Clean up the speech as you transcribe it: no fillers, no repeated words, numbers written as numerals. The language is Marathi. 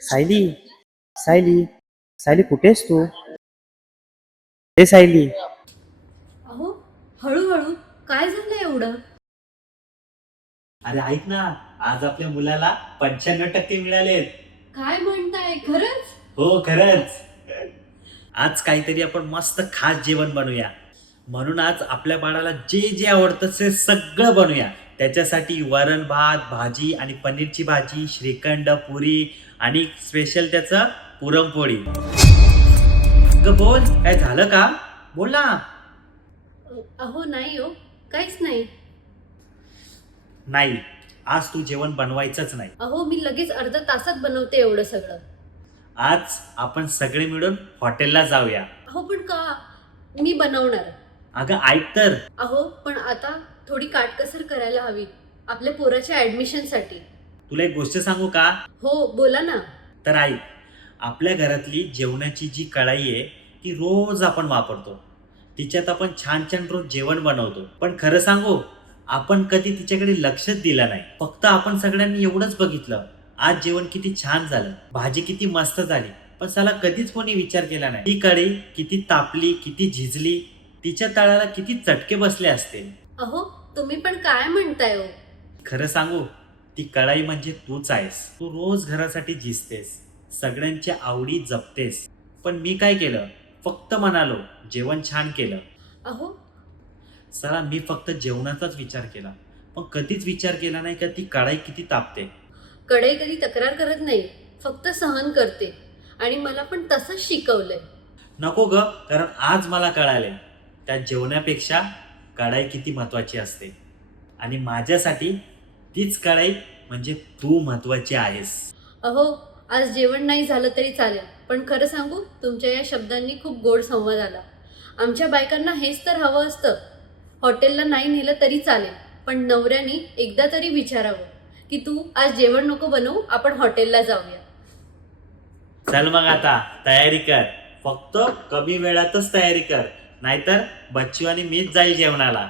सायली, सायली, सायली कुठेस तू? हे सायली, अहो, हळूहळू काय झालं एवढं? अरे ऐक ना, आज आपल्या मुलाला 95% मिळालेत. काय म्हणताय खरंच? हो खरंच. आज काहीतरी आपण मस्त खास जेवण बनवूया. म्हणून आज आपल्या बाळाला जे जे आवडतं ते सगळं बनवूया. त्याच्यासाठी वरण भात, भाजी आणि पनीरची भाजी, श्रीखंड, पुरी आणि स्पेशल त्याचं पुरणपोळी. ग बोल, काय झालं का? बोल ना. अहो नाही हो, काहीच नाही. नाही, आज तू जेवण बनवायचंच नाही. अहो मी लगेच अर्ध्या तासात बनवते एवढं सगळं. आज आपण सगळे मिळून हॉटेलला जाऊया. अहो पण का? मी बनवणार. अगं ऐक तर. अहो पण आता थोडी काटकसर करायला हवी आपल्या पोराच्या ऍडमिशनसाठी. तुला एक गोष्ट सांगू का? हो बोला ना. तर ऐक, आपल्या घरातली जेवणाची जी कढाई आहे ती रोज आपण वापरतो. तिच्यात आपण छान छान रोज जेवण बनवतो. पण खरं सांगू, आपण कधी तिच्याकडे लक्षच दिलं नाही. फक्त आपण सगळ्यांनी एवढंच बघितलं, आज जेवण किती छान झालं, भाजी किती मस्त झाली, पण साला कधीच कोणी विचार केला नाही ती कढई किती तापली, किती झिजली, तिच्या तळाला किती चटके बसले असतील. अहो तुम्ही पण काय म्हणताय हो? खरं सांगू, ती कढाई म्हणजे तूच आहेस. तू रोज घरासाठी झिजतेस, सगळ्यांच्या आवडी जपतेस. पण मी काय केलं? फक्त म्हणालो, जेवण छान केलं. अहो साला मी फक्त जेवणाचाच विचार केला, पण कधीच विचार केला नाही का ती कढाई किती तापते. कढई कधी तक्रार करत नाही, फक्त सहन करते. आणि मला पण तसंच शिकवलंय. नको ग, कारण आज मला कळाले त्या जेवणापेक्षा कढाई किती महत्वाची असते. आणि माझ्यासाठी तीच कढाई म्हणजे तू महत्वाची आहेस. अहो आज जेवण नाही झालं तरी चालेल, पण खरं सांगू तुमच्या या शब्दांनी खूप गोड संवाद आला. आमच्या बायकांना हेच तर हवं असतं. हॉटेलला नाही नेलं तरी चालेल, पण नवऱ्यानी एकदा तरी विचारावं की तू आज जेवण नको बनवू, आपण हॉटेलला जाऊया. चल मग आता तयारी कर. फक्त कमी वेळातच तयारी कर, नाहीतर बच्चू आणि मीच जाईल जेवणाला.